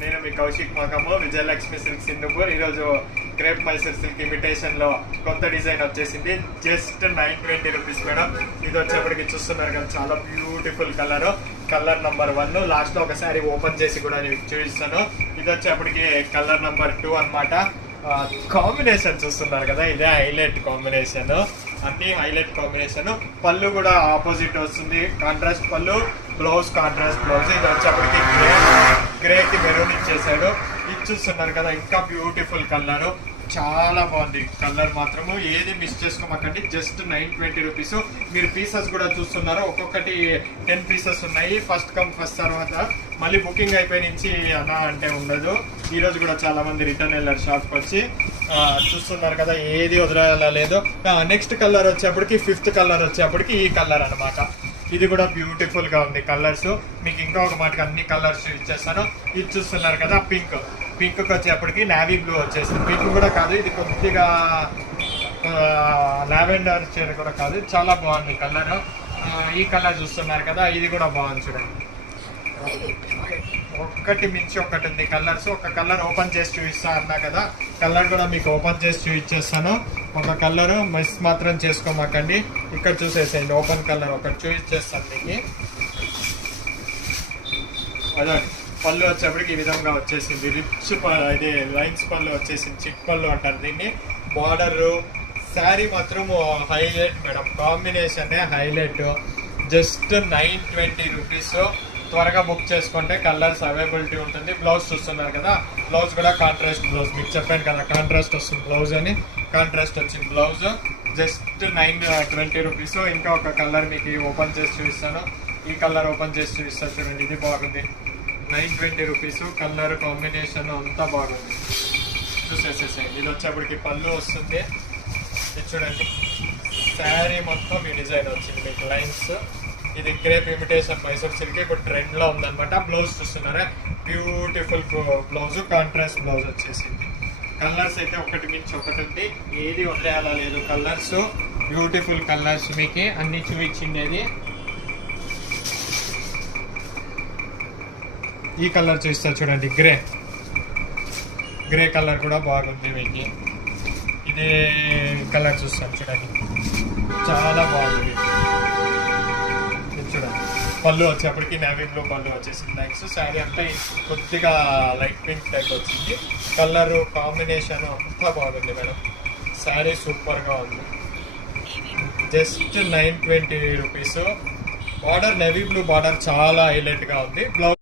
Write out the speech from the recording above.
నేను మీ కౌశిక్ మకము, విజయలక్ష్మి సిల్క్ సింధుపూర్. ఈరోజు crepe Mysore silk imitation లో కొత్త డిజైన్ వచ్చేసింది. Just 920 rupees madam. ఇది వచ్చేప్పటికి చూస్తున్నారు కదా, చాలా బ్యూటిఫుల్ కలర్ నంబర్ 1. లాస్ట్ లో ఒకసారి ఓపెన్ చేసి కూడా చూపిస్తాను. ఇది వచ్చేప్పటికి కలర్ నంబర్ 2 అన్నమాట. కాంబినేషన్ చూస్తున్నారు కదా, ఇదే హైలైట్ కాంబినేషన్, అన్ని హైలైట్ కాంబినేషన్. పళ్ళు కూడా ఆపోజిట్ వస్తుంది, కాంట్రాస్ట్ పళ్ళు, బ్లౌజ్ కాంట్రాస్ట్ బ్లౌజ్. ఇది వచ్చేప్పటికి గ్రేకి మెరూన్ ఇచ్చేసాడు. ఇది చూస్తున్నారు కదా, ఇంకా బ్యూటిఫుల్ కలర్, చాలా బాగుంది కలర్. మాత్రము ఏది మిస్ చేసుకోమాకండి. Just 920 rupees. మీరు పీసెస్ కూడా చూస్తున్నారు, ఒక్కొక్కటి 10 పీసెస్ ఉన్నాయి. ఫస్ట్ కమ్ ఫస్ట్ తర్వాత మళ్ళీ బుకింగ్ అయిపోయి నుంచి అలా అంటే ఉండదు. ఈ రోజు కూడా చాలా మంది రిటర్న్ వెళ్ళారు షాప్కి వచ్చి. చూస్తున్నారు కదా, ఏది వదలలేదు. నెక్స్ట్ కలర్ వచ్చేప్పటికి 5th కలర్ వచ్చేప్పటికి ఈ కలర్ అనమాట. ఇది కూడా బ్యూటిఫుల్ గా ఉంది కలర్స్. మీకు ఇంకా ఒక మాటకి అన్ని కలర్స్ ఇచ్చేస్తాను. ఇది చూస్తున్నారు కదా, పింక్ వచ్చేప్పటికి నావీ బ్లూ వచ్చేసింది. పింక్ కూడా కాదు, ఇది కొద్దిగా లావెండర్ షేడ్ కూడా కాదు, చాలా బాగుంది కలర్. ఈ కలర్ చూస్తున్నారు కదా, ఇది కూడా బాగుంది చూడండి. ఒక్కటి మించి ఒకటి ఉంది కలర్స్. ఒక కలర్ ఓపెన్ చేసి చూపిస్తా అన్నా కదా, కలర్ కూడా మీకు ఓపెన్ చేసి చూపించేస్తాను. ఒక కలర్ మిస్ మాత్రం చేసుకోమాకండి. ఇక్కడ చూసేసేయండి, ఓపెన్ కలర్ ఒకటి చూపించేస్తాను మీకు. అదే పళ్ళు వచ్చేప్పటికి ఈ విధంగా వచ్చేసింది. రిచ్ ఇది లైన్స్ పళ్ళు వచ్చేసింది, చిక్ పళ్ళు అంటారు దీన్ని. బార్డర్ శారీ మాత్రం highlight madam, combination highlight. Just 920 rupees. త్వరగా బుక్ చేసుకుంటే కలర్స్ అవైలబిలిటీ ఉంటుంది. బ్లౌజ్ చూస్తున్నారు కదా, బ్లౌజ్ కూడా కాంట్రాస్ట్ బ్లౌజ్. మీకు చెప్పాను కదా కాంట్రాస్ట్ వస్తుంది బ్లౌజ్ అని, కాంట్రాస్ట్ వచ్చింది బ్లౌజ్. Just 920 rupees. ఇంకా ఒక కలర్ మీకు ఓపెన్ చేసి చూపిస్తాను. ఈ కలర్ ఓపెన్ చేసి చూపిస్తాను చూడండి, ఇది బాగుంది. 920 రూపీస్. కలర్ కాంబినేషన్ అంతా బాగుంది, చూసేసేసేయండి. ఇది వచ్చేప్పటికి పళ్ళు వస్తుంది, ఇది చూడండి. శారీ మొత్తం ఈ డిజైన్ వచ్చింది మీకు లైన్స్. ఇది క్రేప్ ఇమిటేషన్ మైసూర్ సిల్క్ ఇప్పుడు ట్రెండ్ లో ఉందన్నమాట. బ్లౌజ్ చూస్తున్నారా, బ్యూటిఫుల్ బ్లౌజ్, కాంట్రాస్ట్ బ్లౌజ్ వచ్చేసింది. కలర్స్ అయితే ఒకటి మించి ఒకటి ఉంది, ఏది వదిలేయాలా లేదు. కలర్స్ బ్యూటిఫుల్ కలర్స్ మీకు అన్ని చూపించింది. ఈ కలర్ చూస్తా చూడండి, గ్రే కలర్ కూడా బాగుంది మీకు. ఇదే కలర్ చూస్తాను చూడండి, చాలా బాగుంది. చూడండి, పళ్ళు వచ్చేప్పటికి నేవీ బ్లూ పళ్ళు వచ్చేసింది. నెక్స్ట్ శారీ అంతా కొద్దిగా లైట్ పింక్ టైప్ వచ్చింది. కలర్ కాంబినేషన్ అంతా బాగుంది మేడం. శారీ సూపర్గా ఉంది. Just 920 rupees. Border navy blue border చాలా హైలైట్గా ఉంది. బ్లౌజ్